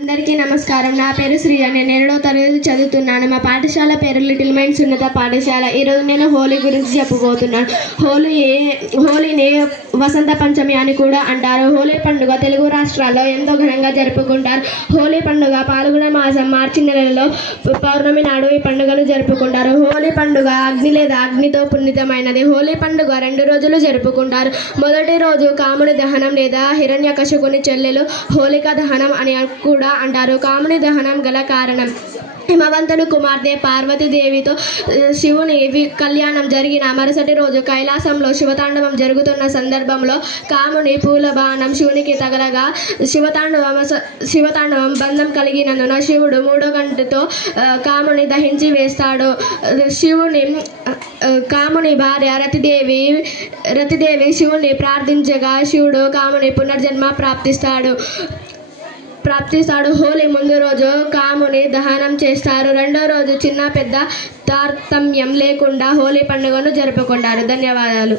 అందరికీ నమస్కారం. నా పేరు శ్రీయ. నేను 7వ తరగతి చదువుతున్నాను. మా పాఠశాల పేరు లిటిల్ మైండ్స్ ఉన్నత పాఠశాల. ఈరోజు నేను హోలీ గురించి చెప్పబోతున్నాను. హోలీని వసంత పంచమి అని కూడా అంటారు. హోలీ పండుగ తెలుగు రాష్ట్రాల్లో ఎంతో ఘనంగా జరుపుకుంటారు. హోలీ పండుగ పాల్గొన మాసం మార్చి నెలలో పౌర్ణమి నాడు ఈ పండుగను జరుపుకుంటారు. హోలీ పండుగ అగ్ని లేదా అగ్నితో పునీతమైనది. హోలీ పండుగ 2 రోజులు జరుపుకుంటారు. మొదటి రోజు కాముని దహనం లేదా హిరణ్యకశిపుని చెల్లెలు హోలికా దహనం అని కూడా అంటారు. కాముని దహనం గల కారణం హిమవంతుని కుమార్తె పార్వతీదేవితో శివుని కళ్యాణం జరిగిన మరుసటి రోజు కైలాసంలో శివతాండవం జరుగుతున్న సందర్భంలో కాముని పూల బాణం శివునికి తగలగా శివతాండవం బంధం కలిగినందున శివుడు 3వ గంటతో కాముని దహించి వేస్తాడు. కాముని భార్య రతిదేవి శివుని ప్రార్థించగా శివుడు కాముని పునర్జన్మ ప్రాప్తిస్తాడు. హోలీ ముందు రోజు కాముని దహనం చేస్తారు. 2వ రోజు చిన్న పెద్ద తారతమ్యం లేకుండా హోలీ పండుగను జరుపుకుంటారు. ధన్యవాదాలు.